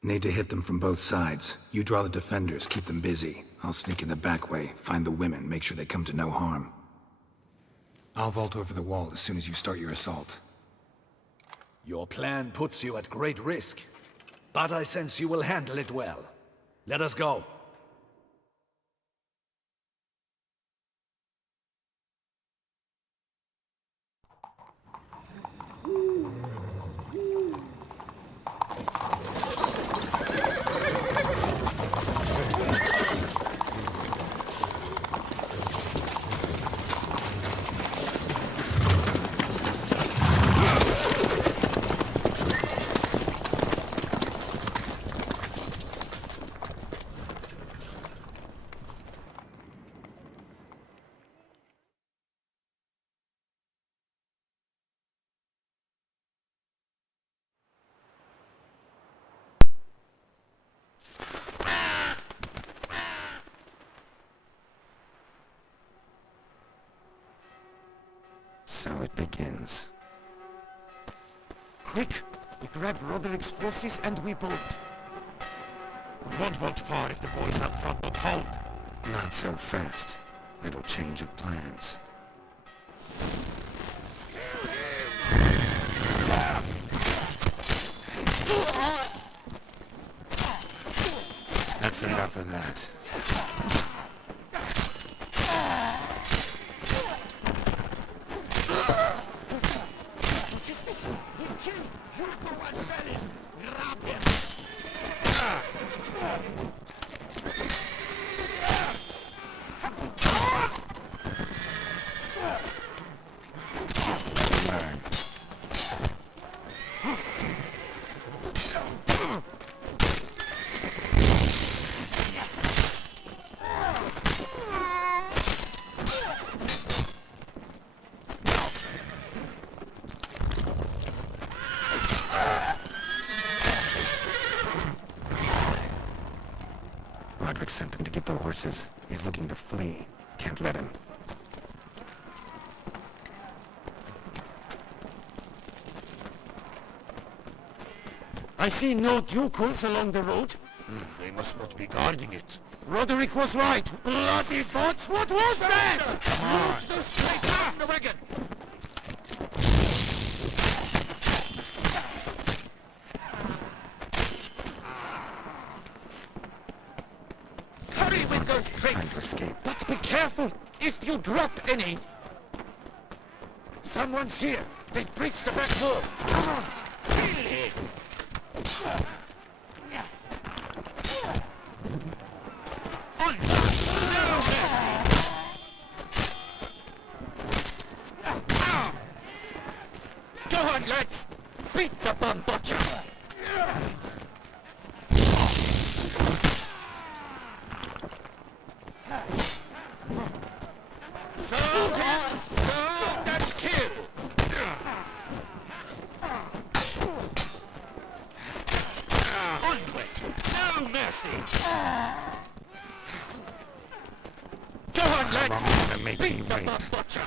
Need to hit them from both sides. You draw the defenders, keep them busy. I'll sneak in the back way, find the women, make sure they come to no harm. I'll vault over the wall as soon as you start your assault. Your plan puts you at great risk, but I sense you will handle it well. Let us go. So it begins. Quick! We grab Roderick's horses and we bolt. We won't vault far if the boys out front don't hold. Not so fast. Little change of plans. That's enough of that. What is this? He killed! Hugo and Bellek! Grab him! Learn. Roderick sent them to get the horses. He's looking to flee. Can't let him. I see no Ducals along the road. They must not be guarding it. Roderick was right. Bloody thoughts! What was that? Loot those traitors in the wagon! Hurry with those Time crates! to escape. But be careful if you drop any. Someone's here. They've breached the back door. Come on! Kill him! On! No mercy! Go on, lads! Beat the bum butcher! Sold and kill! Onward! No mercy! Go on, lads! gonna make Beat me the wait? bum butcher!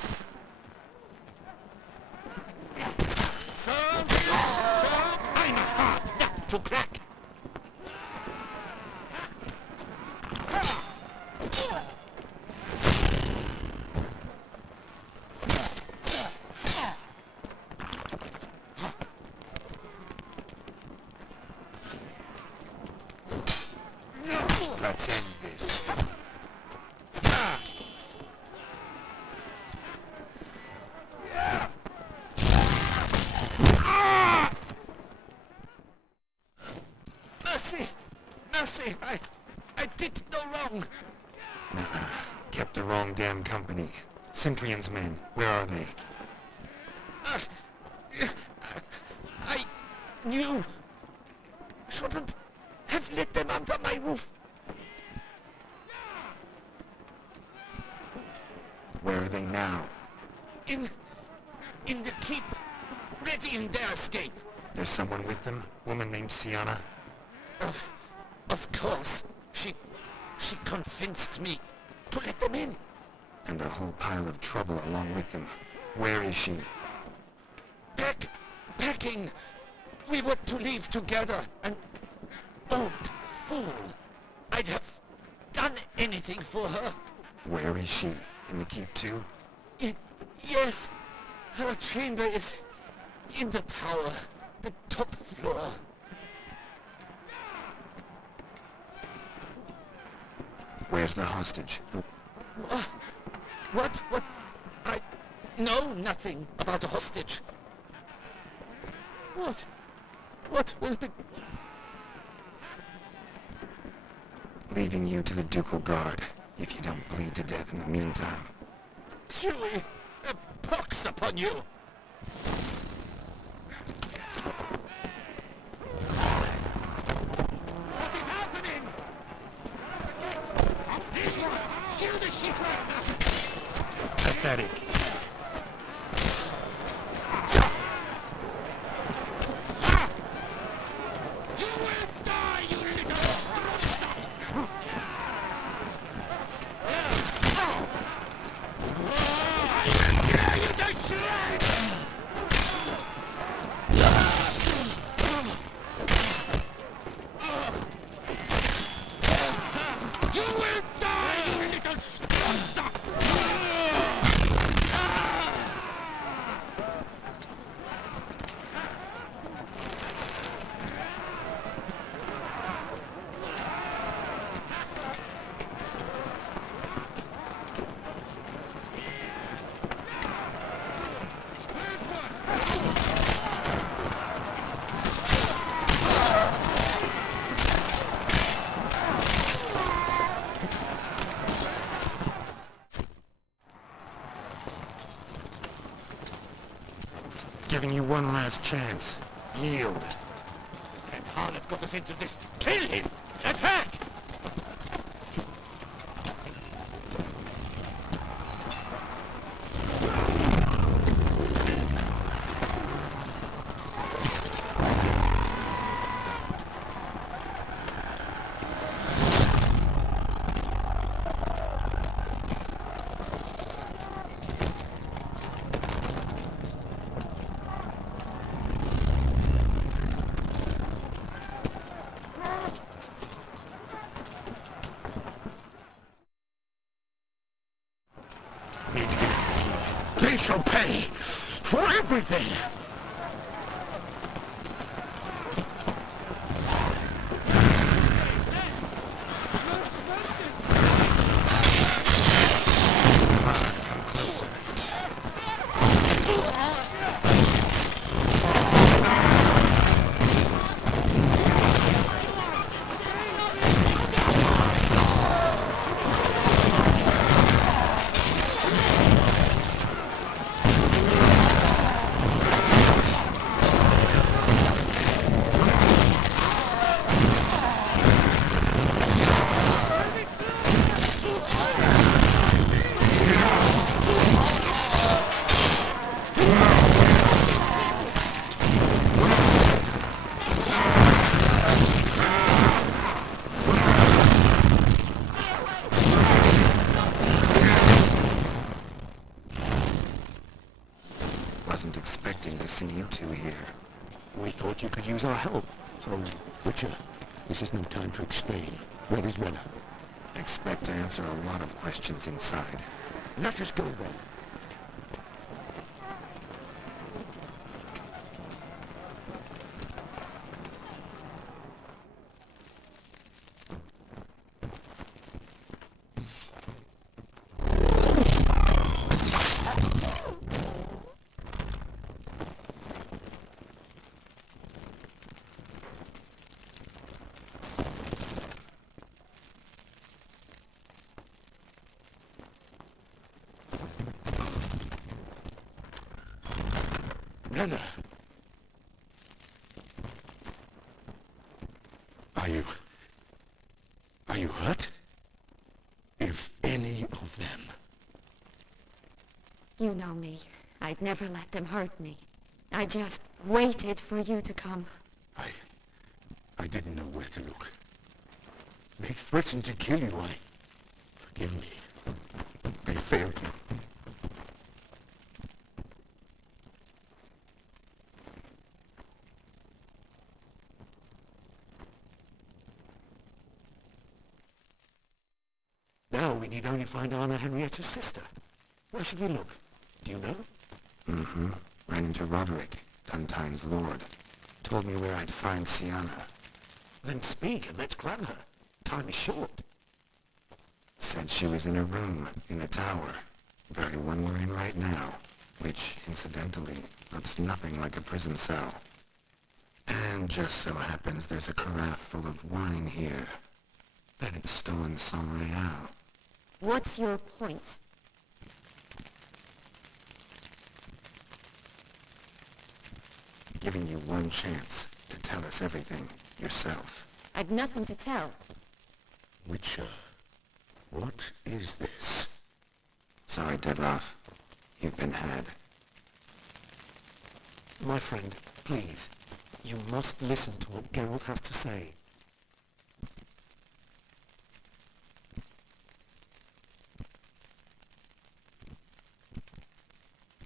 So I'm a hard nut to crack! Let's end this. Mercy! Mercy! I did no wrong! Nah, kept the wrong damn company. Centrion's men, where are they? I knew... shouldn't have let them under my roof. Where are they now? In the keep, ready in their escape. There's someone with them? Woman named Sienna? Of course. She convinced me to let them in. And a whole pile of trouble along with them. Where is she? Packing. We were to leave together, and old fool. I'd have done anything for her. Where is she? In the keep too? Yes. Her chamber is in the tower. The top floor. Where's the hostage? What? I know nothing about a hostage. What will be... Leaving you to the ducal guard, if you don't bleed to death in the meantime. Huey, a pox upon you! What is happening? These ones! Kill the shitmaster! Pathetic. You will die, you little... Giving you one last chance. Yield. And Harlot got us into this. Kill him! Attack! They shall pay for everything! Wasn't expecting to see you two here. We thought you could use our help. So, Witcher, this is no time to explain. Where is Renna? Expect to answer a lot of questions inside. Let us go then. Renna! Are you hurt? If any of them. You know me. I'd never let them hurt me. I just waited for you to come. I didn't know where to look. They threatened to kill you. Forgive me. I failed you. we need only find Anna Henrietta's sister. Where should we look? Do you know? Ran into Roderick, Duntine's lord. Told me where I'd find Sienna. Then speak and let's grab her. Time is short. Said she was in a room, in a tower. Very one we're in right now. Which, incidentally, looks nothing like a prison cell. And just so happens there's a carafe full of wine here. Bet it's stolen San Real. What's your point? Giving you one chance to tell us everything yourself. I've nothing to tell. Witcher, what is this? Sorry, Deadloff. You've been had. My friend, please, you must listen to what Geralt has to say.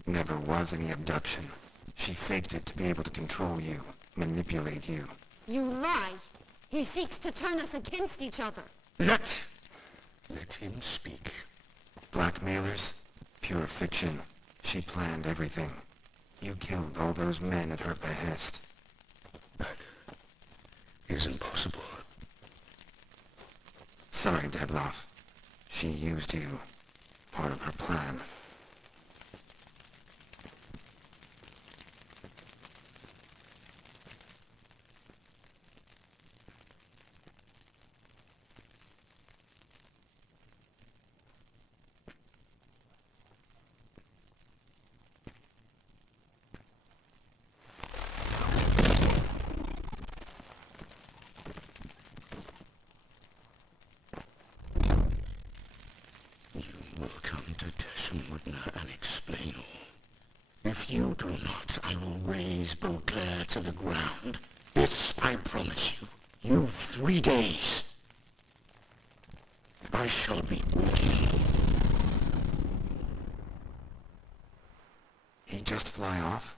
Never was any abduction. She faked it to be able to control you, manipulate you. You lie! He seeks to turn us against each other. Let him speak. Blackmailers? Pure fiction. She planned everything. You killed all those men at her behest. That is impossible. Sorry, Deadloff. She used you. Part of her plan. If you do not, I will raise Beauclair to the ground. This I promise you. You've 3 days. I shall be waiting. He just fly off?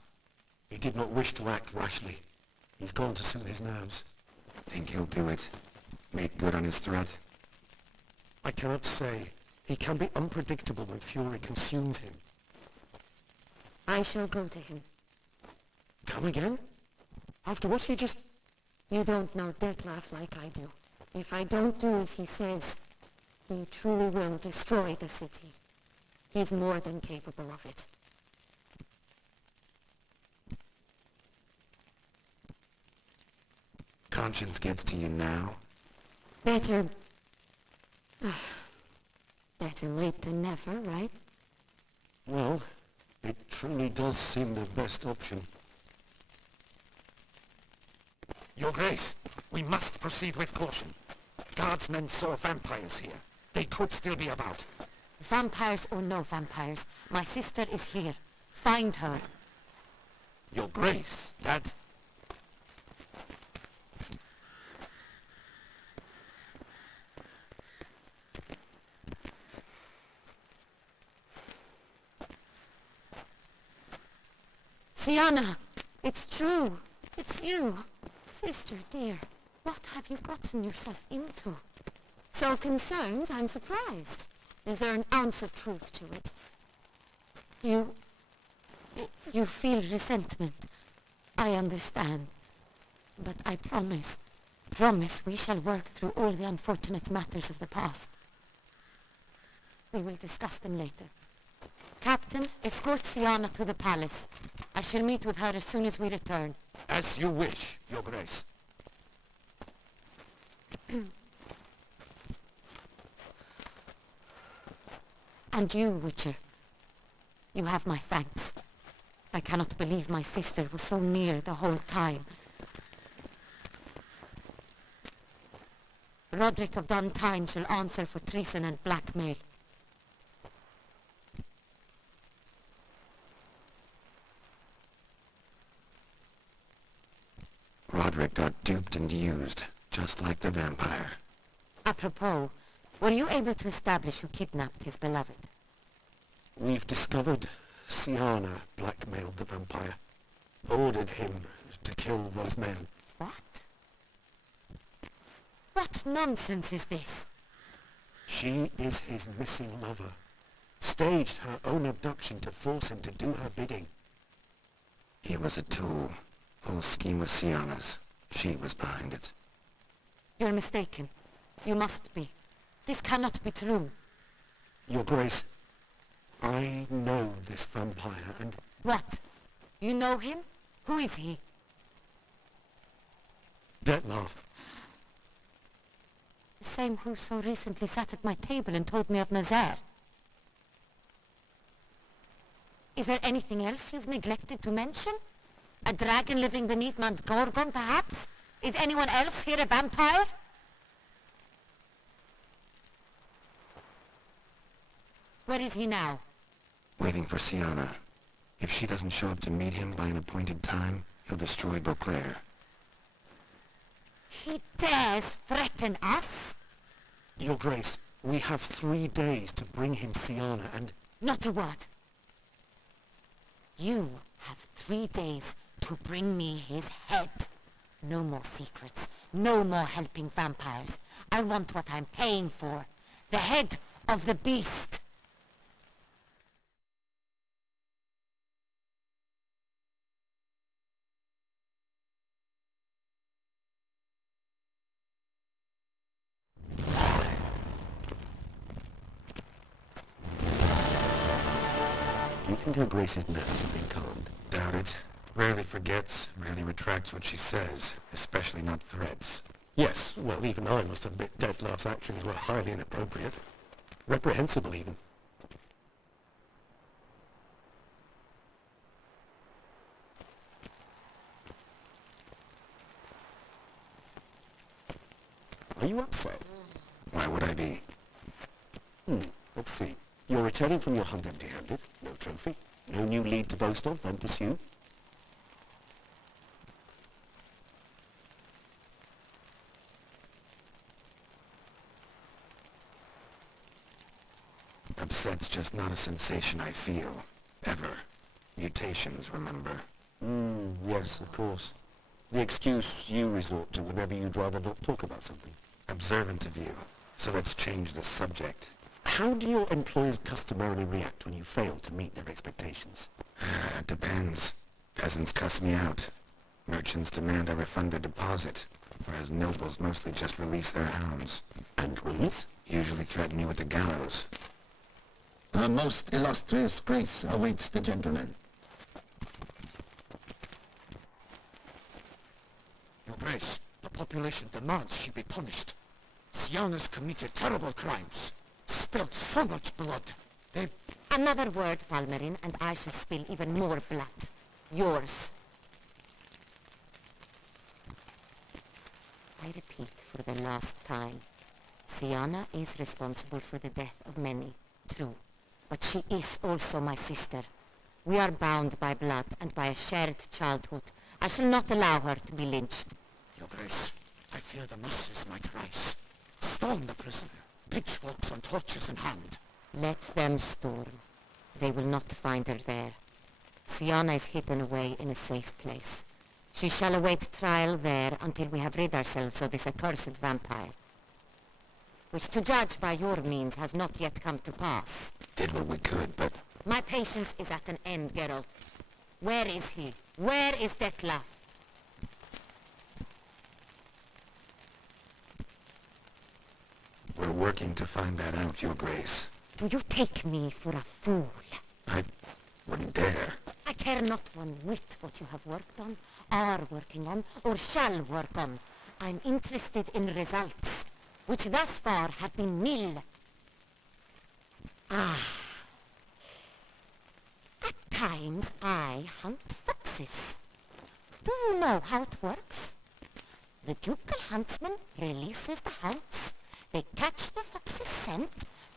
He did not wish to act rashly. He's gone to soothe his nerves. Think he'll do it? Make good on his threat? I cannot say. He can be unpredictable when fury consumes him. I shall go to him. Come again? After what he just... You don't know Detlef like I do. If I don't do as he says, he truly will destroy the city. He's more than capable of it. Conscience gets to you now? Better... better late than never, right? Well, it truly does seem the best option. Your Grace, we must proceed with caution. Guardsmen saw vampires here. They could still be about. Vampires or no vampires, my sister is here. Find her. Your Grace, that... Sienna, it's true. It's you. Sister, dear, what have you gotten yourself into? So concerned, I'm surprised. Is there an ounce of truth to it? You feel resentment. I understand. But I promise we shall work through all the unfortunate matters of the past. We will discuss them later. Captain, escort Sienna to the palace. I shall meet with her as soon as we return. As you wish, Your Grace. And you, Witcher. You have my thanks. I cannot believe my sister was so near the whole time. Roderick of Duntine shall answer for treason and blackmail. Roderick got duped and used, just like the vampire. Apropos, were you able to establish who kidnapped his beloved? We've discovered Sienna blackmailed the vampire. Ordered him to kill those men. What? What nonsense is this? She is his missing lover. Staged her own abduction to force him to do her bidding. He was a tool. Whole scheme was Sienna's. She was behind it. You're mistaken. You must be. This cannot be true. Your Grace, I know this vampire and... What? You know him? Who is he? Detlef. The same who so recently sat at my table and told me of Nazaire. Is there anything else you've neglected to mention? A dragon living beneath Mount Gorgon, perhaps? Is anyone else here a vampire? Where is he now? Waiting for Sienna. If she doesn't show up to meet him by an appointed time, he'll destroy Beauclair. He dares threaten us? Your Grace, we have 3 days to bring him Sienna and... Not a word. You have 3 days to bring me his head. No more secrets. No more helping vampires. I want what I'm paying for. The head of the beast. Do you think Her Grace's nerves have been calmed? Doubt it. Rarely forgets, rarely retracts what she says, especially not threats. Yes, well, even I must admit Detlef's actions were highly inappropriate. Reprehensible, even. Are you upset? Why would I be? Let's see. You're returning from your hunt empty-handed. No trophy. No new lead to boast of, then pursue. Upset's just not a sensation I feel. Ever. Mutations, remember? Yes, of course. The excuse you resort to whenever you'd rather not talk about something. Observant of you. So let's change the subject. How do your employers customarily react when you fail to meet their expectations? Depends. Peasants cuss me out. Merchants demand I refund their deposit, whereas nobles mostly just release their hounds. And release? Usually threaten you with the gallows. A most illustrious grace awaits the gentleman. Your Grace, the population demands she be punished. Sienna's committed terrible crimes. Spilt so much blood. They... Another word, Palmerin, and I shall spill even more blood. Yours. I repeat for the last time. Sienna is responsible for the death of many, true. But she is also my sister. We are bound by blood and by a shared childhood. I shall not allow her to be lynched. Your Grace, I fear the masses might rise. Storm the prison. Pitchforks and torches in hand. Let them storm. They will not find her there. Sienna is hidden away in a safe place. She shall await trial there until we have rid ourselves of this accursed vampire. Which, to judge by your means, has not yet come to pass. Did what we could, but... My patience is at an end, Geralt. Where is he? Where is Detlef? We're working to find that out, Your Grace. Do you take me for a fool? I wouldn't dare. I care not one whit what you have worked on, are working on, or shall work on. I'm interested in results, which thus far have been nil. At times I hunt foxes. Do you know how it works? The ducal huntsman releases the hounds. They catch the fox's scent,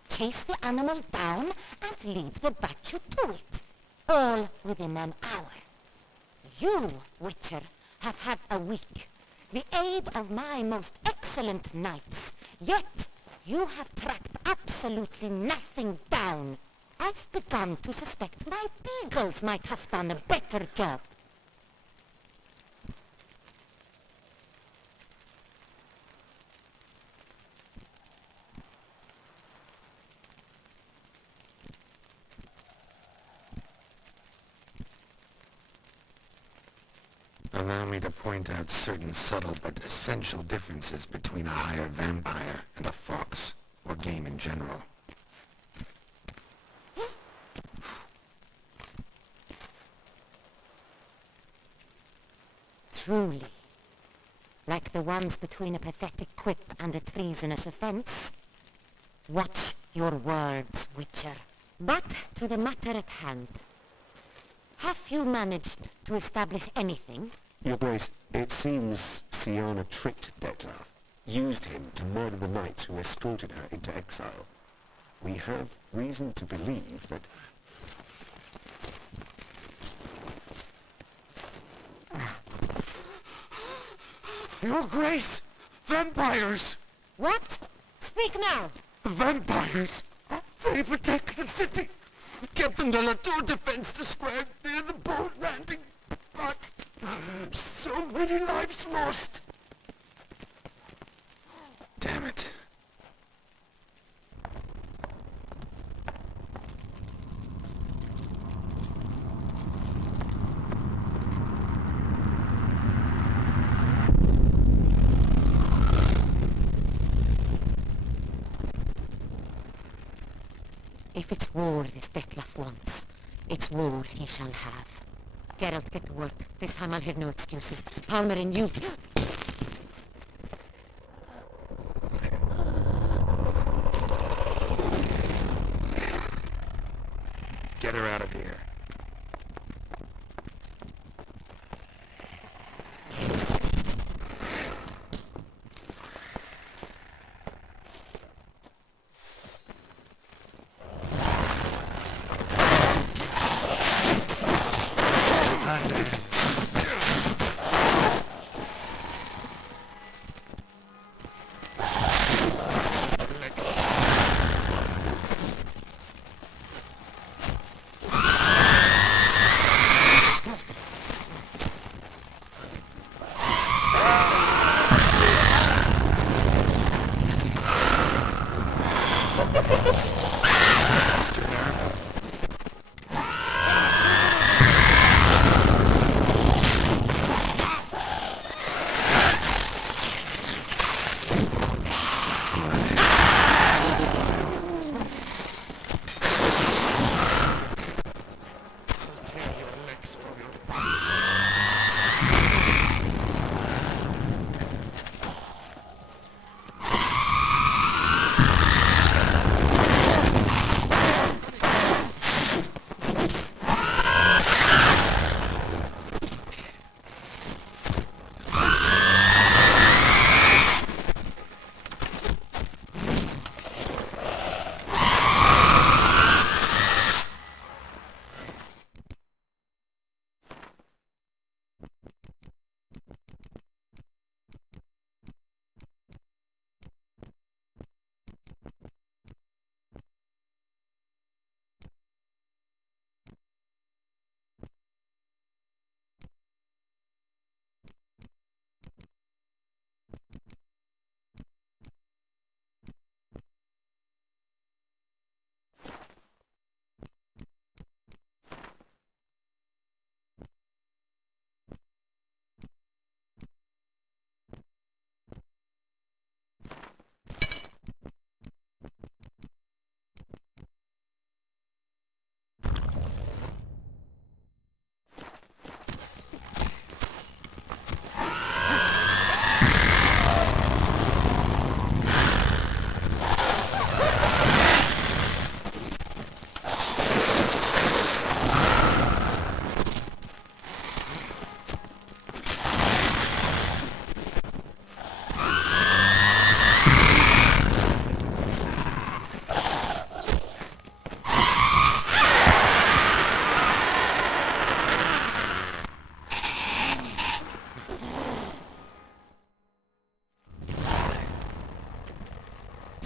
chase the animal down, and lead the battue to it. All within an hour. You, Witcher, have had a week. The aid of my most excellent knights. Yet, you have tracked absolutely nothing down. I've begun to suspect my beagles might have done a better job. Allow me to point out certain subtle but essential differences between a higher vampire and a fox, or game in general. Truly. Like the ones between a pathetic quip and a treasonous offense. Watch your words, Witcher. But to the matter at hand. Have you managed to establish anything? Your Grace, it seems Siana tricked Detlef, used him to murder the knights who escorted her into exile. We have reason to believe that... Your Grace! Vampires! What? Speak now! Vampires! They protect the city! Captain de la Tour defends described near the boat landing, but so many lives lost! Damn it. If it's war this Detlef wants, it's war he shall have. Geralt, get to work. This time I'll hear no excuses. Palmer and you... Get her out of here.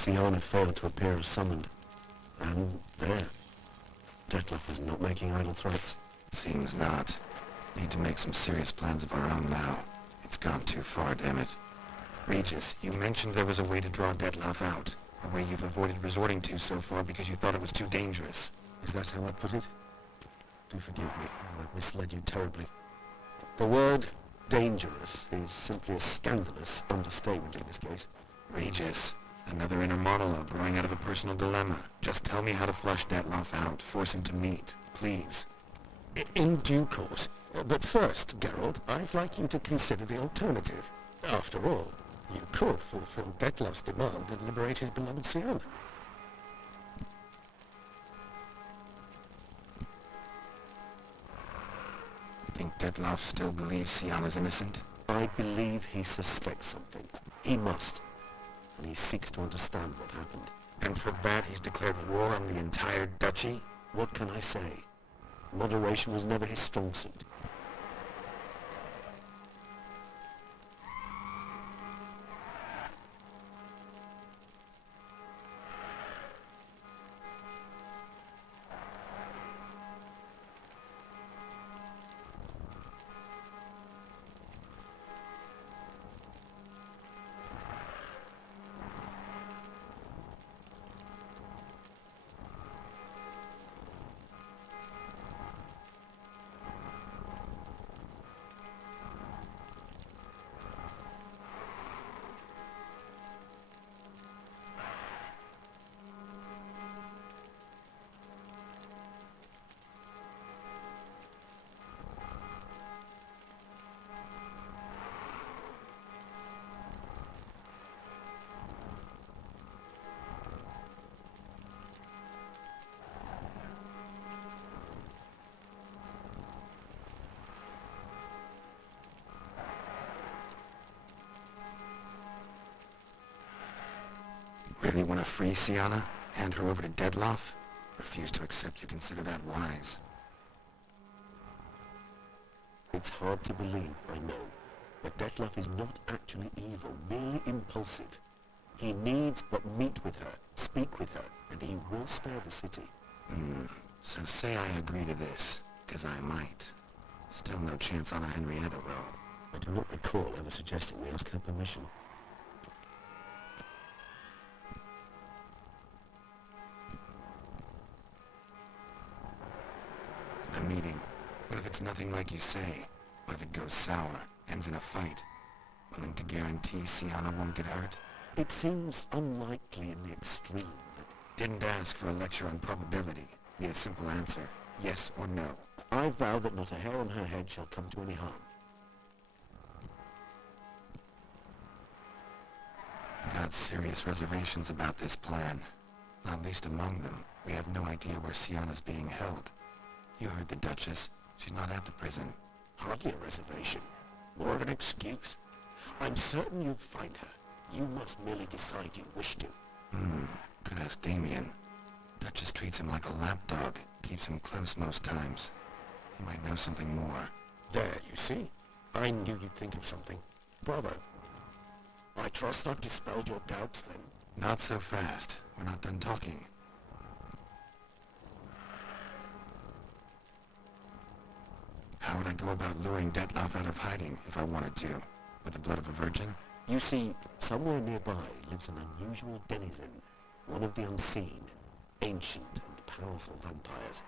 Siana failed to appear as summoned. And there. Detlef is not making idle threats. Seems not. Need to make some serious plans of our own now. It's gone too far, damn it. Regis, you mentioned there was a way to draw Detlef out. A way you've avoided resorting to so far because you thought it was too dangerous. Is that how I put it? Do forgive me, and I've misled you terribly. The word Dangerous is simply a scandalous understatement in this case. Regis, another inner monologue growing out of a personal dilemma. Just tell me how to flush Detloff out, force him to meet, please. In due course. But first, Geralt, I'd like you to consider the alternative. After all, you could fulfill Detloff's demand and liberate his beloved Sienna. Think Detloff still believes Sienna's innocent? I believe he suspects something. He must. And he seeks to understand what happened. And for that he's declared war on the entire duchy? What can I say? Moderation was never his strong suit. Really want to free Sienna? Hand her over to Detloff? Refuse to accept you consider that wise. It's hard to believe, I know, but Detloff is not actually evil, merely impulsive. He needs but meet with her, speak with her, and he will spare the city. So say I agree to this, 'cause I might. Still no chance on a Henrietta roll. I do not recall ever suggesting we ask her permission. A meeting. What if it's nothing like you say? What if it goes sour, ends in a fight? Willing to guarantee Sienna won't get hurt? It seems unlikely in the extreme that... Didn't ask for a lecture on probability. Need a simple answer. Yes or no. I vow that not a hair on her head shall come to any harm. Got serious reservations about this plan. Not least among them, we have no idea where Sienna's being held. You heard the Duchess. She's not at the prison. Hardly a reservation. More of an excuse. I'm certain you'll find her. You must merely decide you wish to. Could ask Damien. Duchess treats him like a lapdog. Keeps him close most times. He might know something more. There, you see? I knew you'd think of something. Bravo. I trust I've dispelled your doubts, then. Not so fast. We're not done talking. How would I go about luring Detloff out of hiding if I wanted to? With the blood of a virgin? You see, somewhere nearby lives an unusual denizen, one of the unseen, ancient and powerful vampires,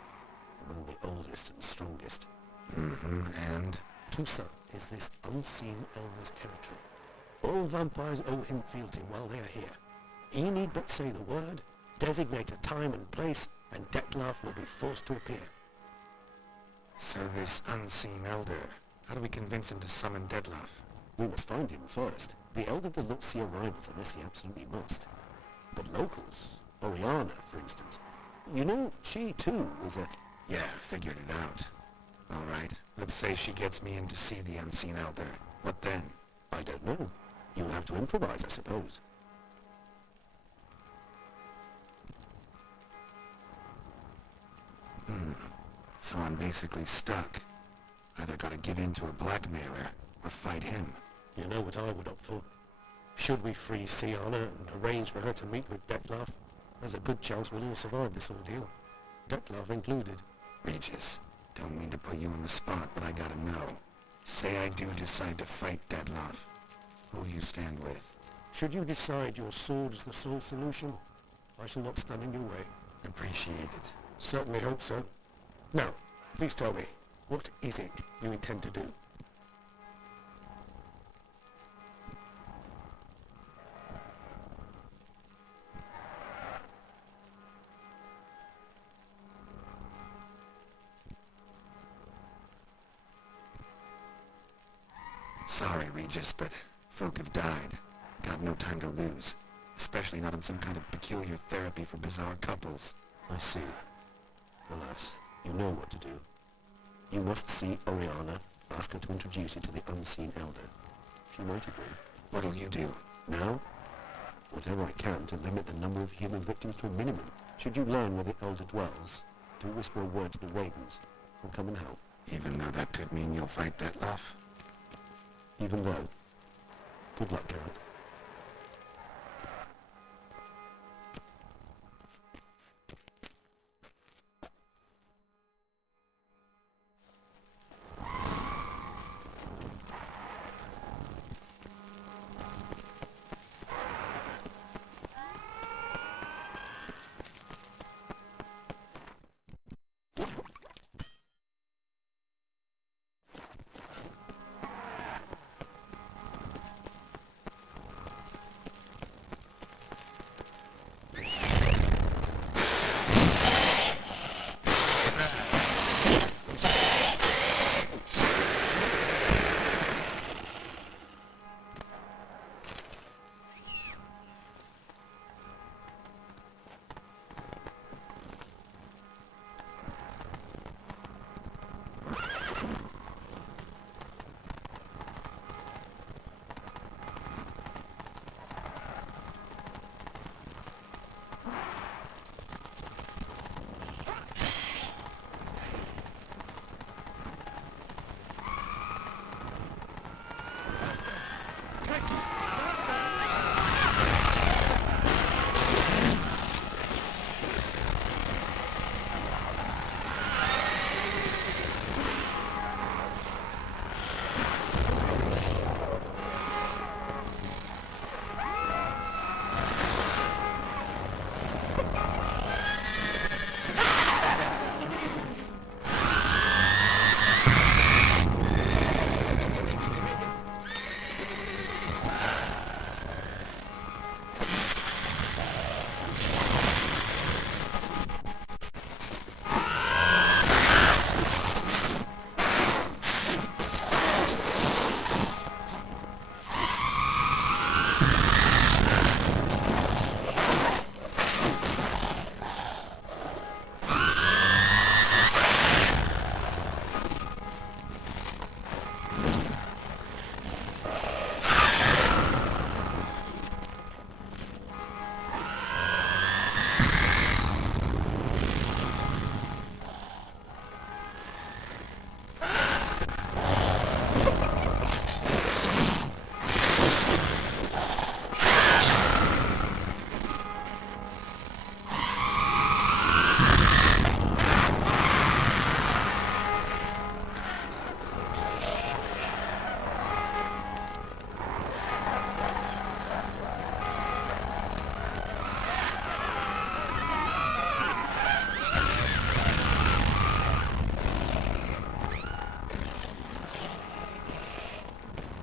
among the oldest and strongest. And? Tusa is this unseen elder's territory. All vampires owe him fealty while they are here. He need but say the word, designate a time and place, and Detloff will be forced to appear. So this unseen elder, how do we convince him to summon Detloff? We must find him first. The elder does not see arrivals unless he absolutely must. But locals, Oriana, for instance, you know, she too is a... Yeah, figured it out. Alright, let's say she gets me in to see the unseen elder. What then? I don't know. You'll have to improvise, I suppose. So I'm basically stuck. Either gotta give in to a blackmailer, or fight him. You know what I would opt for. Should we free Sienna and arrange for her to meet with Detloff, there's a good chance we'll all survive this ordeal. Detloff included. Regis, don't mean to put you on the spot, but I gotta know. Say I do decide to fight Detloff. Who'll you stand with? Should you decide your sword is the sole solution, I shall not stand in your way. Appreciate it. Certainly hope so. Now, please tell me, what is it you intend to do? Sorry, Regis, but folk have died. Got no time to lose. Especially not on some kind of peculiar therapy for bizarre couples. I see. Alas, you know what to do. You must see Oriana, ask her to introduce you to the unseen elder. She might agree. What'll you do? Now? Whatever I can to limit the number of human victims to a minimum. Should you learn where the elder dwells, do whisper a word to the ravens. I'll come and help. Even though that could mean you'll fight Detlef? Even though. Good luck, Garrett.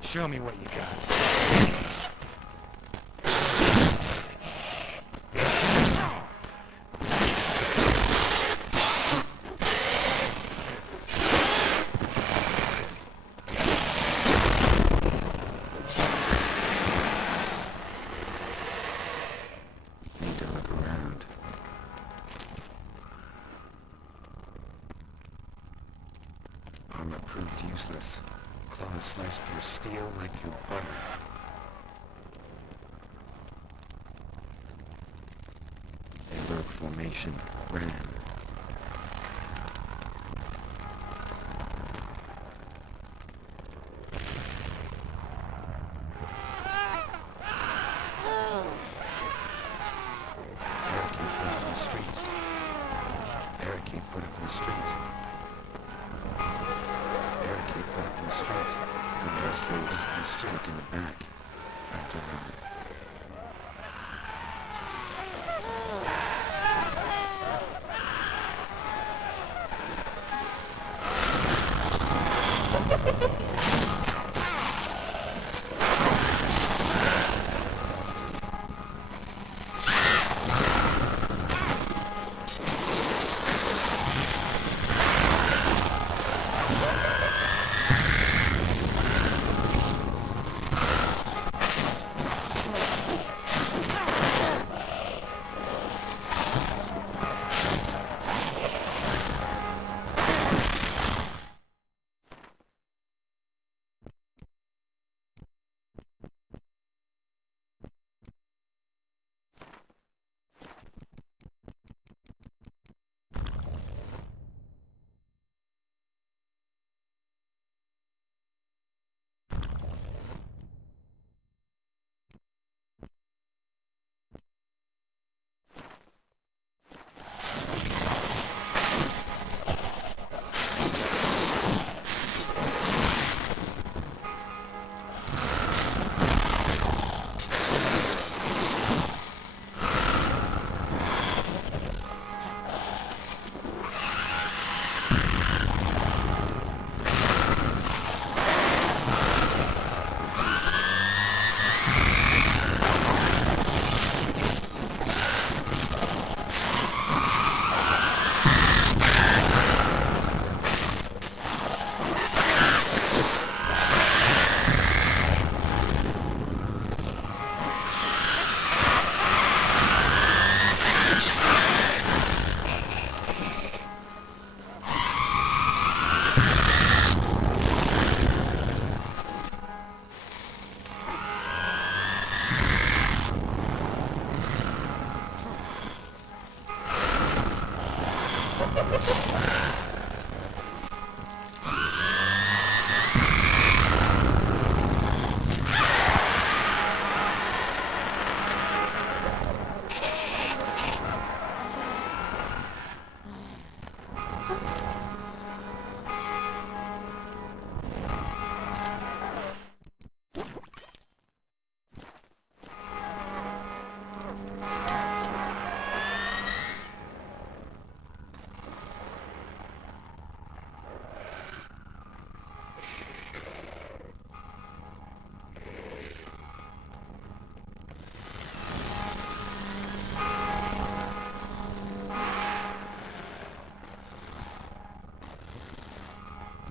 Show me what you got. Need to look around. Armor proved useless. Claws sliced through steel like through butter. They broke formation, ran. Barricade put up in the street. Barricade put up in the street. Fell his face and struck in the back. Tried to run.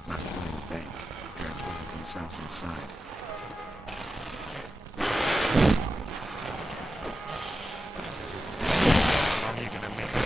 Must be in the bank. Barricaded themselves inside. How are you gonna make it?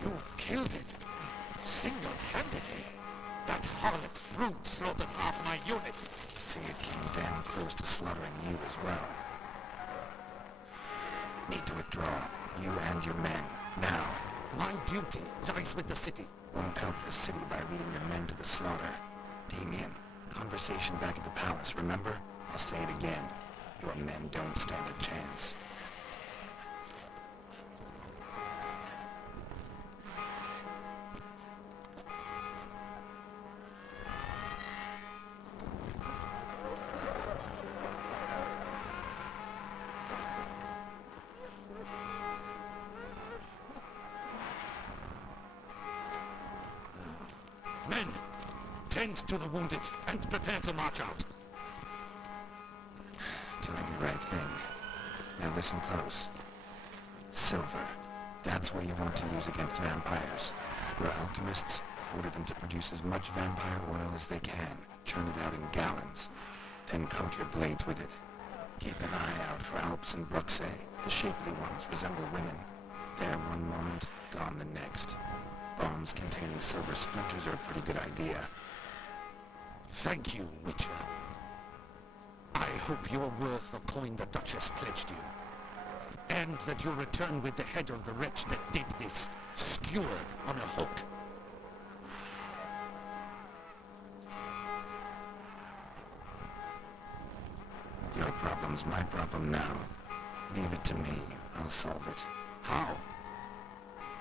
You killed it. Single-handedly. That harlot's brood slaughtered half my unit. See, it came damn close to slaughtering you as well. Need to withdraw. You and your men. Now. My duty lies with the city. Won't help the city by leading your men to the slaughter. Damien, conversation back at the palace, remember? I'll say it again. Your men don't stand a chance. Men, tend to the wounded and prepare to march out. Doing the right thing. Now listen close. Silver. That's what you want to use against vampires. Your alchemists order them to produce as much vampire oil as they can. Churn it out in gallons. Then coat your blades with it. Keep an eye out for Alps and Bruxay. The shapely ones resemble women. There one moment, gone the next. Bombs containing silver splinters are a pretty good idea. Thank you, Witcher. I hope you're worth the coin the Duchess pledged you. And that you'll return with the head of the wretch that did this, skewered on a hook. Your problem's my problem now. Leave it to me. I'll solve it. How?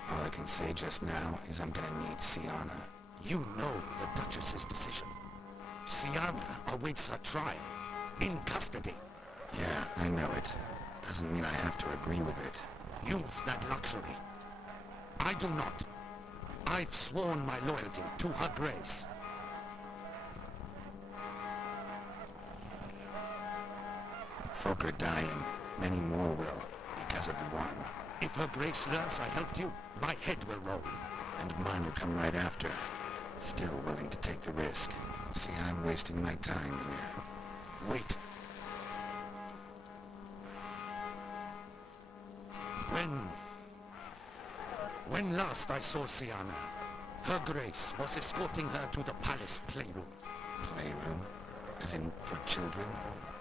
All I can say just now is I'm gonna need Sienna. You know the Duchess's decision. Sienna awaits her trial. In custody. Yeah, I know it. Doesn't mean I have to agree with it. You've that luxury. I do not. I've sworn my loyalty to her grace. Folk are dying. Many more will, because of one. If her grace learns I helped you, my head will roll. And mine will come right after. Still willing to take the risk. See, I'm wasting my time here. Wait. When last I saw Sienna, her grace was escorting her to the palace playroom. Playroom? As in, for children?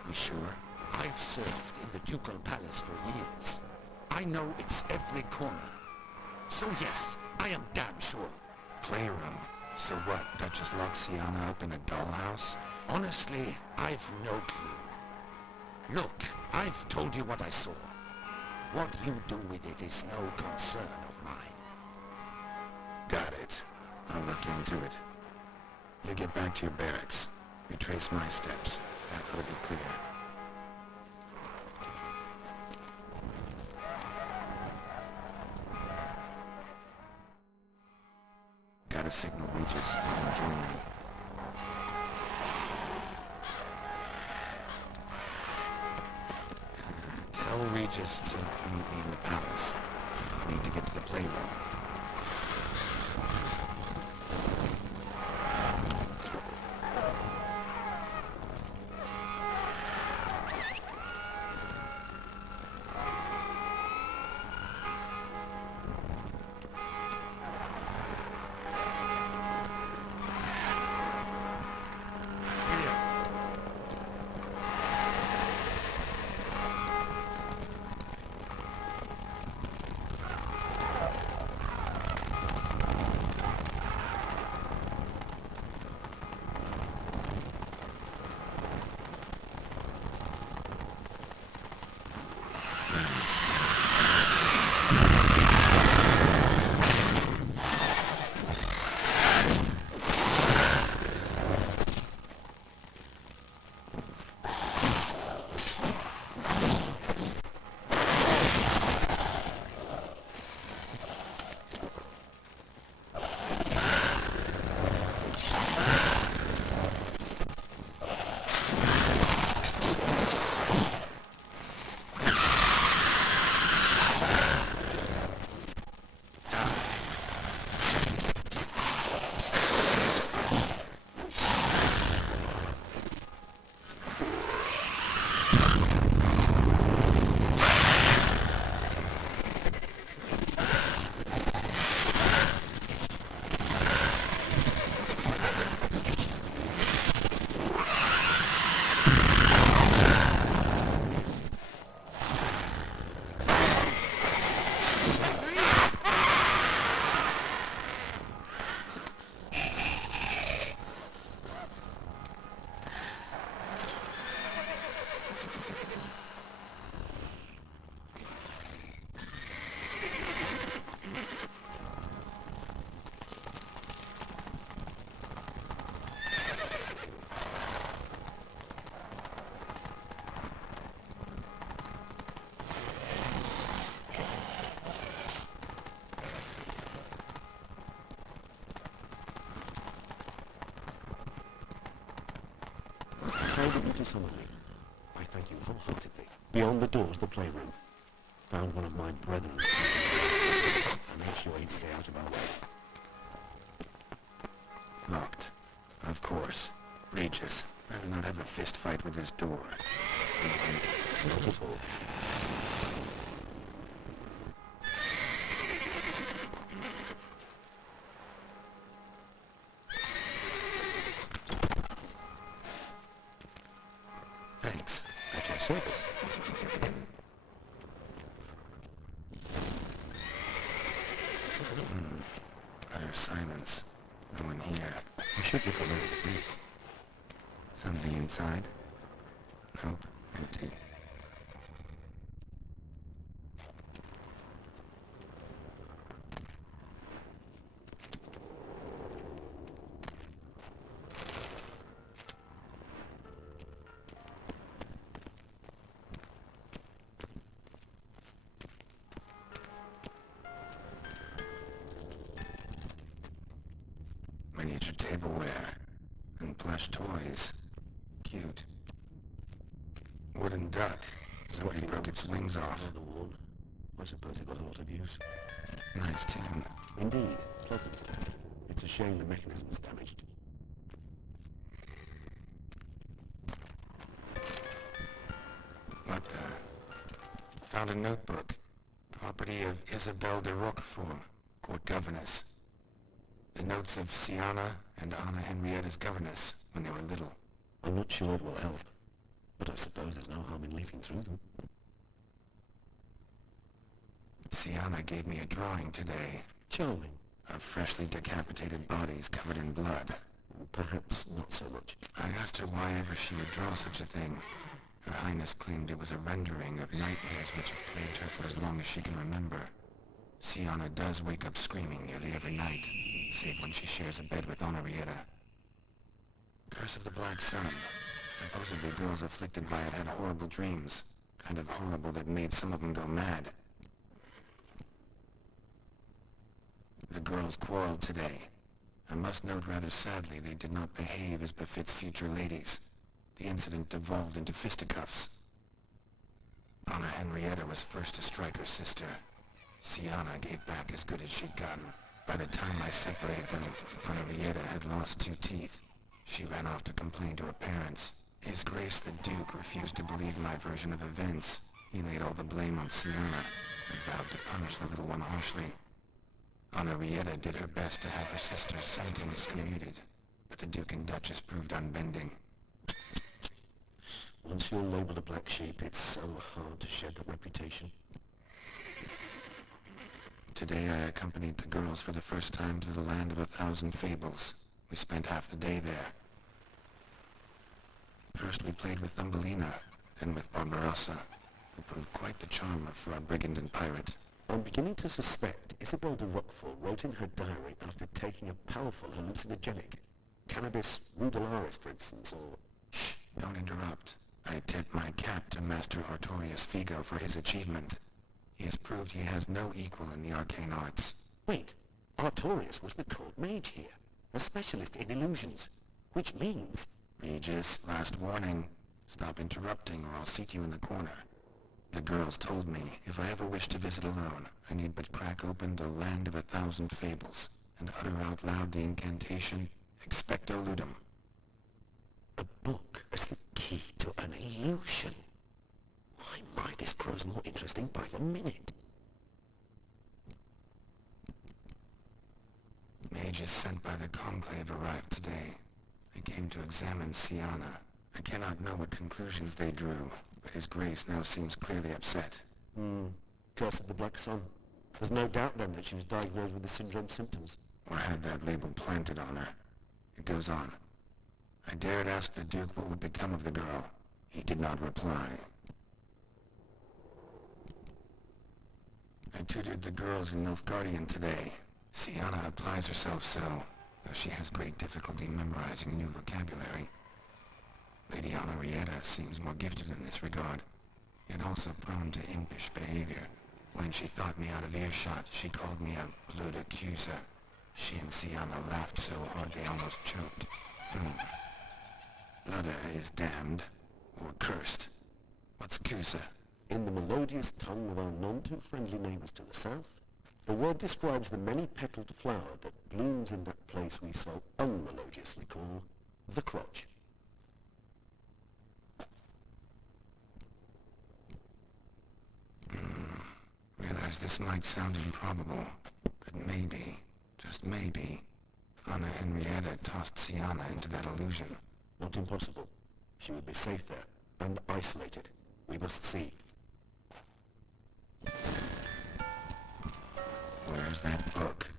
You sure? I've served in the ducal palace for years. I know its every corner. So yes, I am damn sure. Playroom? So what, Duchess locked Sienna up in a dollhouse? Honestly, I've no clue. Look, I've told you what I saw. What you do with it is no concern of mine. Got it. I'll look into it. You get back to your barracks. Retrace my steps. That ought to be clear. Gotta signal Regis. Come join me. Tell Tell Regis to meet me in the palace. I need to get to the playroom. How did you to summon me? I thank you wholeheartedly. Beyond the doors, the playroom. Found one of my brethren. I made sure he'd stay out of our way. Locked. Of course. Regis. Rather not have a fist fight with this door. Not at all. Thanks. At your service. Utter silence. No one here. You should look around at least. Something inside? Nope. Empty. Miniature tableware and plush toys. Cute. Wooden duck. Somebody broke its wings off. Another one. I suppose it got a lot of use. Nice tune. Indeed, pleasant. It's a shame the mechanism's damaged. What the? Found a notebook. Property of Isabel de Roquefort, court governess. The notes of Sienna and Anna Henrietta's governess when they were little. I'm not sure it will help, but I suppose there's no harm in leafing through them. Sienna gave me a drawing today Charming. of freshly decapitated bodies covered in blood. Perhaps not so much. I asked her why ever she would draw such a thing. Her Highness claimed it was a rendering of nightmares which have plagued her for as long as she can remember. Sienna does wake up screaming nearly every night, save when she shares a bed with Henrietta. Curse of the Black Sun. Supposedly girls afflicted by it had horrible dreams. Kind of horrible that made some of them go mad. The girls quarreled today. I must note rather sadly they did not behave as befits future ladies. The incident devolved into fisticuffs. Anna Henrietta was first to strike her sister. Sienna gave back as good as she'd gotten. By the time I separated them, Henrietta had lost 2 teeth. She ran off to complain to her parents. His Grace the Duke refused to believe my version of events. He laid all the blame on Sienna and vowed to punish the little one harshly. Henrietta did her best to have her sister's sentence commuted, but the Duke and Duchess proved unbending. Once you're labeled a black sheep, it's so hard to shed that reputation. Today I accompanied the girls for the first time to the land of 1,000 fables. We spent half the day there. First we played with Thumbelina, then with Barbarossa, who proved quite the charmer for a brigand and pirate. I'm beginning to suspect Isabel de Roquefort wrote in her diary after taking a powerful hallucinogenic. Cannabis rudelaris, for instance, or... Shh, don't interrupt. I tip my cap to Master Artorius Figo for his achievement. He has proved he has no equal in the arcane arts. Wait, Artorius was the court mage here, a specialist in illusions, which means... Regis, last warning. Stop interrupting or I'll seat you in the corner. The girls told me if I ever wish to visit alone, I need but crack open the land of 1,000 fables and utter out loud the incantation Expecto Ludum. A book as the key to an illusion. My, this grows more interesting by the minute. Mages sent by the Conclave arrived today. They came to examine Sienna. I cannot know what conclusions they drew, but His Grace now seems clearly upset. Curse of the Black Sun. There's no doubt then that she was diagnosed with the syndrome symptoms. Or had that label planted on her. It goes on. I dared ask the Duke what would become of the girl. He did not reply. I tutored the girls in Nilfgaardian today. Sienna applies herself so, though she has great difficulty memorizing new vocabulary. Lady Henrietta seems more gifted in this regard, yet also prone to impish behavior. When she thought me out of earshot, she called me a blood accuser. She and Sienna laughed so hard they almost choked. Blooder is damned, or cursed. What's Cusa? In the melodious tongue of our none-too-friendly neighbors to the south, the word describes the many-petaled flower that blooms in that place we so unmelodiously call the crotch. Realize this might sound improbable, but maybe, just maybe, Anna Henrietta tossed Sienna into that illusion. Not impossible. She would be safe there, and isolated. We must see. Where's that book?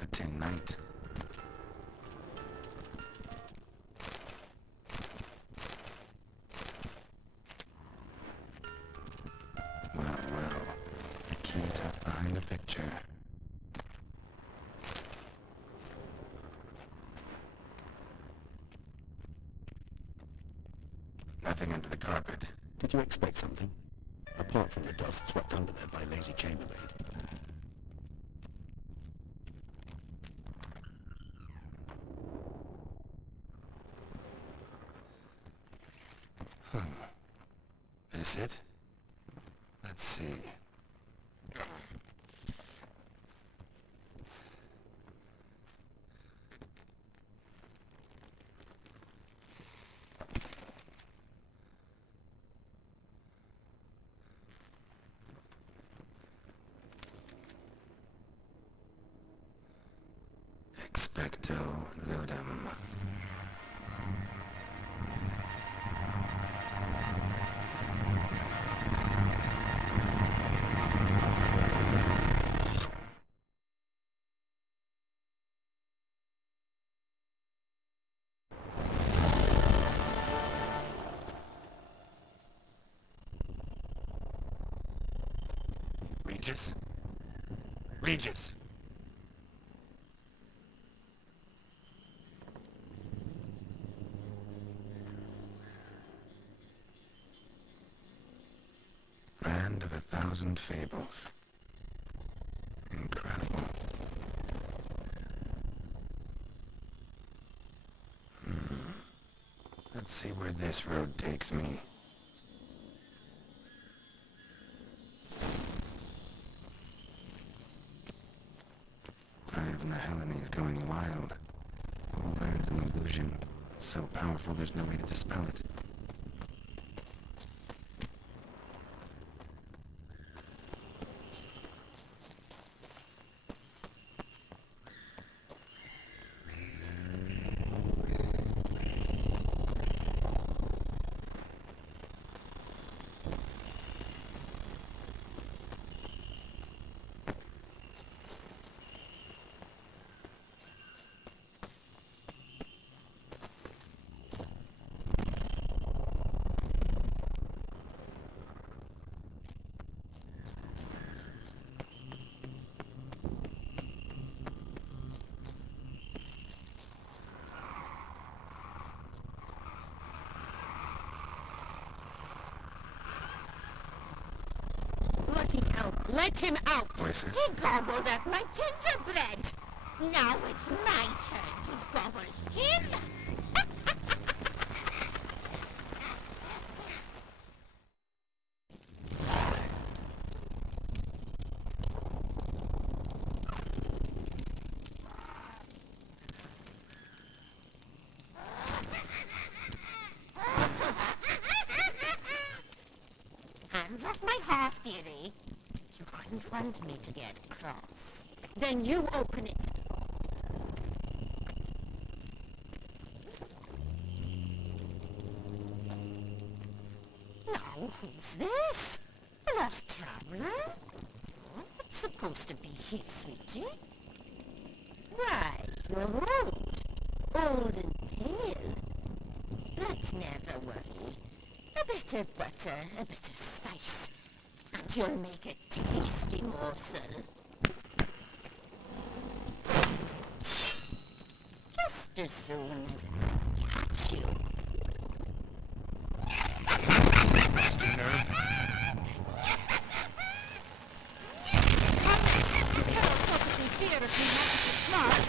A tin knight. Well, a key tucked behind a picture. Nothing under the carpet. Did you expect something? Apart from the dust swept under there by lazy chambermaid. Is it? Let's see. Expecto Ludum. Regis? Regis! 1,000 fables. Incredible. Let's see where this road takes me. Eye of Nihilini is going wild. All land's an illusion. It's so powerful there's no way to dispel it. Bloody hell, let him out! Voices? He gobbled up my gingerbread! Now it's my turn to gobble him! Hands off my half, dearie. You couldn't want me to get cross. Then you open it. Now, who's this? A lost traveler? It's supposed to be here, sweetie. Why, you're old. Old and pale. But never worry. A bit of butter, a bit of spice, and you'll make a tasty morsel. Just as soon as I catch you. Resting nerve. You cannot possibly fear if you magical class.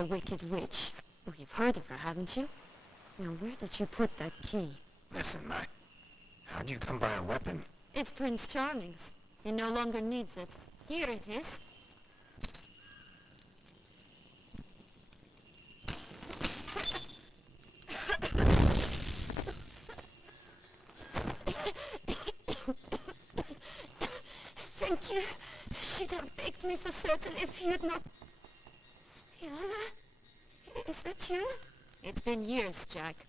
The Wicked Witch. Oh, you've heard of her, haven't you? Now, where did you put that key? Listen, how'd you come by a weapon? It's Prince Charming's. He no longer needs it. Here it is. Thank you. She'd have baked me for certain if you'd not... Sienna? Is that you? It's been years, Jack.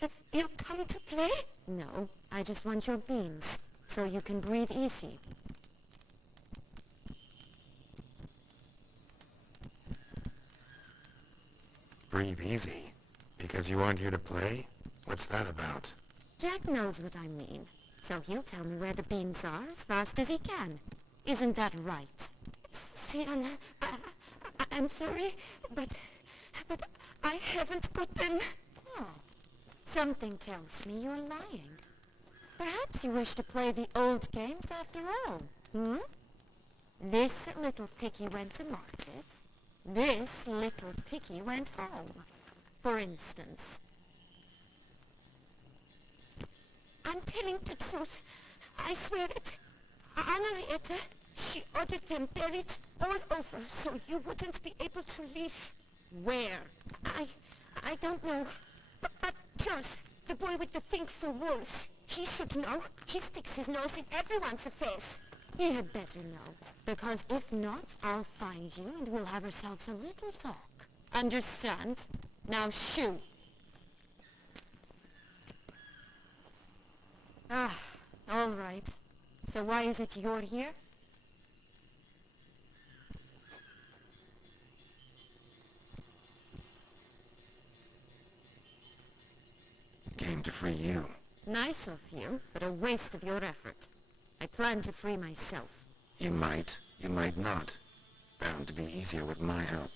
Have you come to play? No, I just want your beams, so you can breathe easy. Breathe easy? Because you aren't here to play? What's that about? Jack knows what I mean, so he'll tell me where the beans are as fast as he can. Isn't that right? Sienna, I'm sorry, but I haven't got them. Oh, something tells me you're lying. Perhaps you wish to play the old games after all, hmm? This little picky went to market. This little picky went home, for instance. I'm telling the truth. I swear it. Henrietta, she ordered them buried all over so you wouldn't be able to leave. Where? I don't know. But Joss, the boy with the thing for wolves, he should know. He sticks his nose in everyone's affairs. He had better know, because if not, I'll find you and we'll have ourselves a little talk. Understand? Now shoo! Ah, all right. So why is it you're here? Came to free you. Nice of you, but a waste of your effort. I plan to free myself. You might not. Bound to be easier with my help,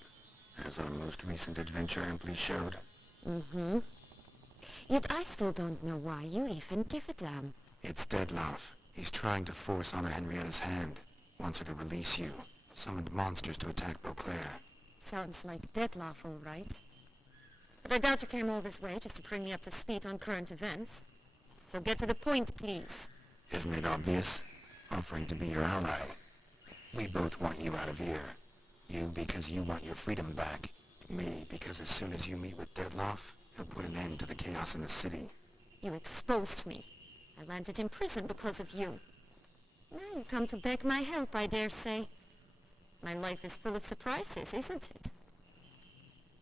as our most recent adventure amply showed. Mm-hmm. Yet I still don't know why you even give a damn. It's Deadloff. He's trying to force Anna Henrietta's hand. Wants her to release you. Summoned monsters to attack Beauclair. Sounds like Deadloff, all right. But I doubt you came all this way just to bring me up to speed on current events. So get to the point, please. Isn't it obvious? Offering to be your ally. We both want you out of here. You because you want your freedom back. Me because as soon as you meet with Deadloff, he'll put an end to the chaos in the city. You exposed me. I landed in prison because of you. Now you come to beg my help, I dare say. My life is full of surprises, isn't it?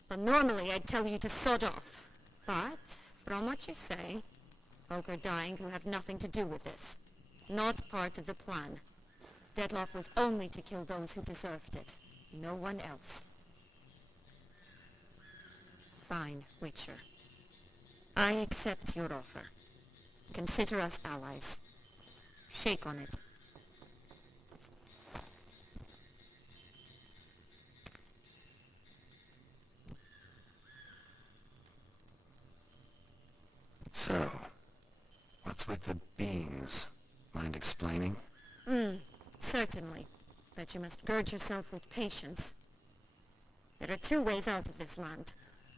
But normally I'd tell you to sod off. But, from what you say, folk are dying who have nothing to do with this. Not part of the plan. Deadloff was only to kill those who deserved it. No one else. Fine, Witcher. I accept your offer. Consider us allies. Shake on it. So, what's with the beans? Mind explaining? Certainly. But you must gird yourself with patience. There are two ways out of this land.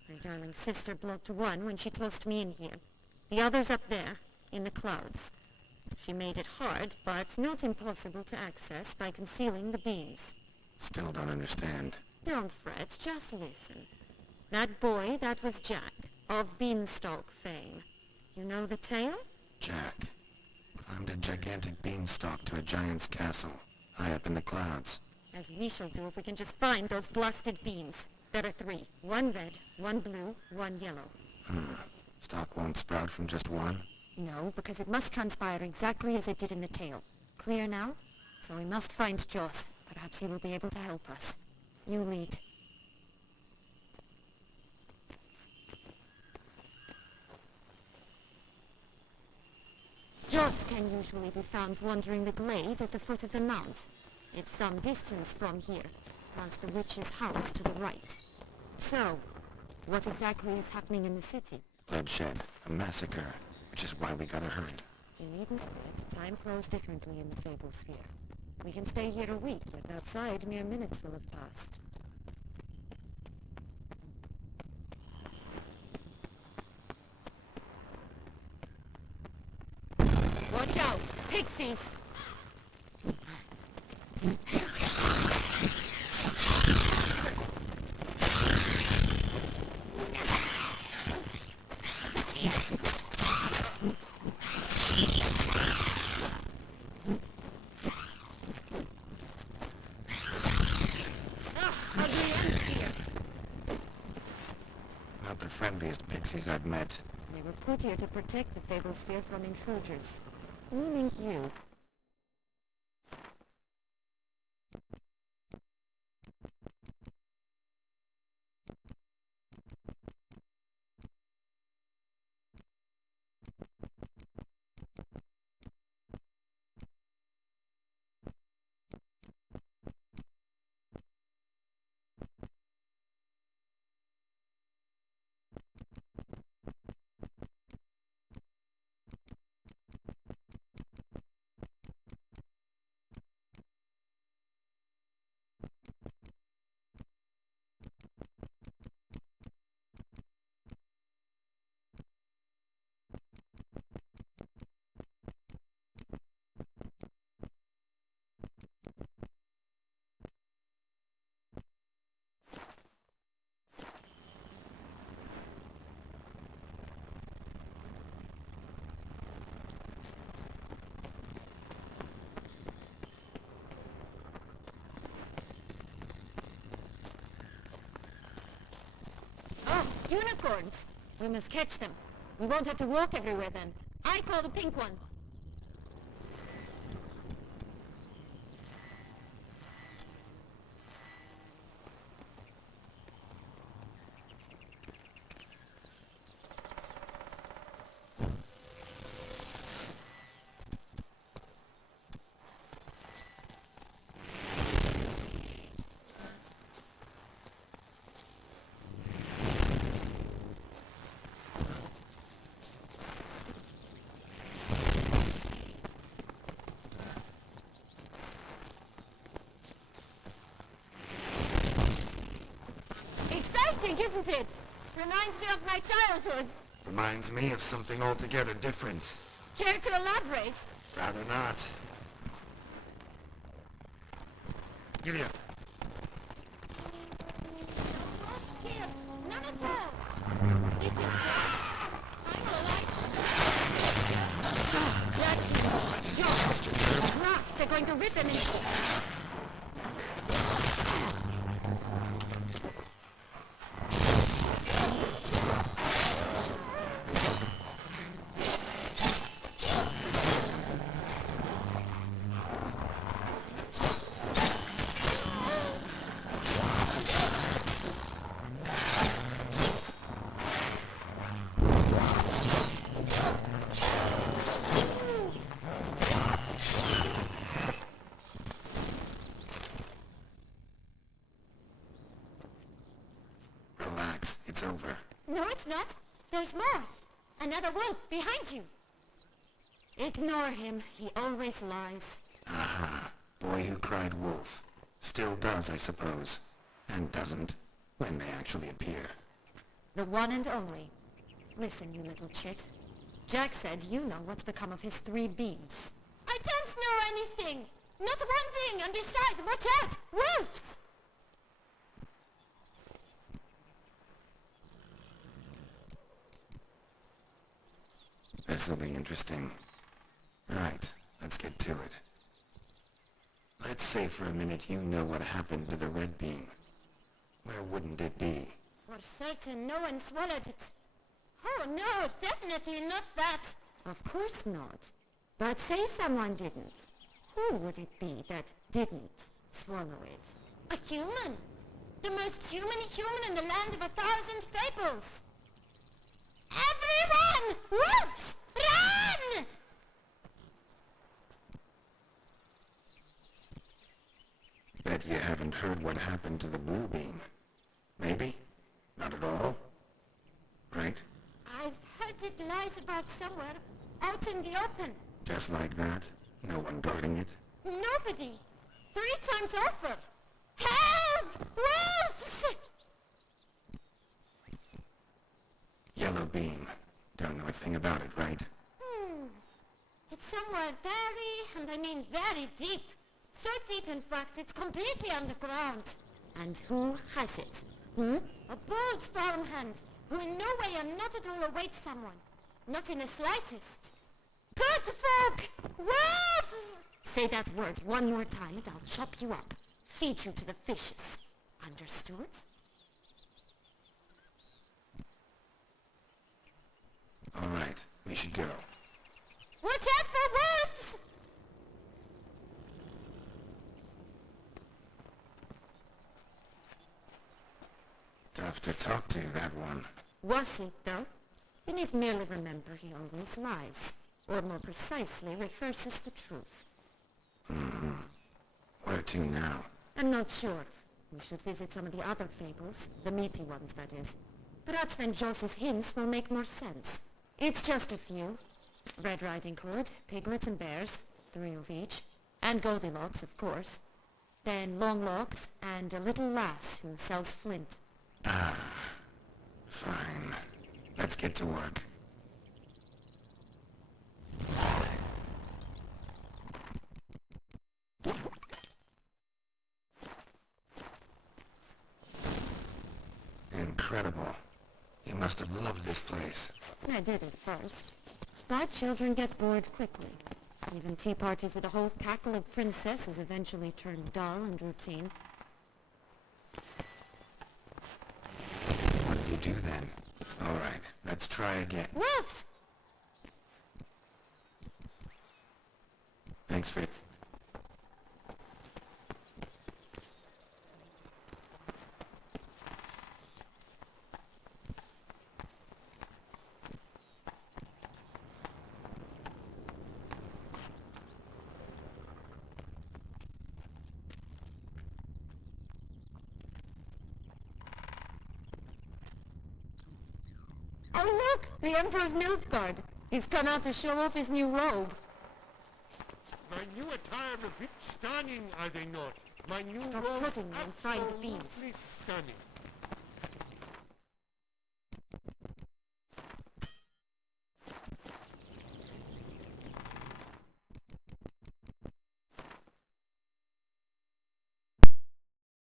My darling sister blocked one when she tossed me in here. The other's up there, in the clouds. She made it hard, but not impossible to access by concealing the beams. Still don't understand. Don't fret, just listen. That boy, that was Jack, of Beanstalk fame. You know the tale? Jack. Climbed a gigantic beanstalk to a giant's castle, high up in the clouds. As we shall do if we can just find those blasted beans. There are 3. 1 red, 1 blue, 1 yellow. Stalk won't sprout from just one? No, because it must transpire exactly as it did in the tale. Clear now? So we must find Joss. Perhaps he will be able to help us. You lead. Joss can usually be found wandering the glade at the foot of the mount. It's some distance from here, past the witch's house to the right. So, what exactly is happening in the city? Bloodshed, a massacre, which is why we gotta hurry. You needn't fret. Time flows differently in the Fable Sphere. We can stay here a week, yet outside mere minutes will have passed. pixies! Not the friendliest pixies I've met. They were put here to protect the Fable Sphere from intruders. Meaning you. Unicorns! We must catch them. We won't have to walk everywhere then. I call the pink one. Isn't it? Reminds me of my childhood. Reminds me of something altogether different. Care to elaborate? Rather not. Giddy up. Here, none at all. This is great. I'm alive. That's it. Josh. At last, they're going to rip him in. It's over. No, it's not. There's more. Another wolf behind you. Ignore him. He always lies. Aha. Boy who cried wolf. Still does, I suppose. And doesn't, when they actually appear. The one and only. Listen, you little chit. Jack said you know what's become of his 3 beans. I don't know anything! Not one thing! And besides, watch out! Wolves! This'll be interesting. Right, let's get to it. Let's say for a minute you know what happened to the red bean. Where wouldn't it be? For certain no one swallowed it. Oh no, definitely not that. Of course not. But say someone didn't. Who would it be that didn't swallow it? A human. The most human in the land of 1,000 fables. Everyone! Wolves! Run! Bet you haven't heard what happened to the blue bean. Maybe? Not at all? Right? I've heard it lies about somewhere, out in the open. Just like that? No one guarding it? Nobody. 3 times over. Help! Wolves! Yellow bean. Don't know a thing about it, right? It's somewhere very, and I mean very deep. So deep, in fact, it's completely underground. And who has it? A bold farmhand, who in no way and not at all awaits someone. Not in the slightest. Good folk! Wolf! Say that word one more time and I'll chop you up. Feed you to the fishes. Understood? All right, we should go. Watch out for wolves! Tough to talk to, that one. Was it, though? You need merely remember he always lies. Or more precisely, reverses the truth. Where to now? I'm not sure. We should visit some of the other fables, the meaty ones, that is. Perhaps then Joss's hints will make more sense. It's just a few. Red Riding Hood, piglets and bears, 3 of each. And Goldilocks, of course. Then Longlocks, and a little lass who sells flint. Fine. Let's get to work. Incredible. You must have loved this place. I did at first. But children get bored quickly. Even tea parties with a whole cackle of princesses eventually turn dull and routine. What do you do then? All right, let's try again. Wolves! Thanks for... Oh look! The Emperor of Nilfgaard! He's come out to show off his new robe. My new attire a bit stunning, are they not? My new Stop robes cutting me and find the beans. absolutely stunning.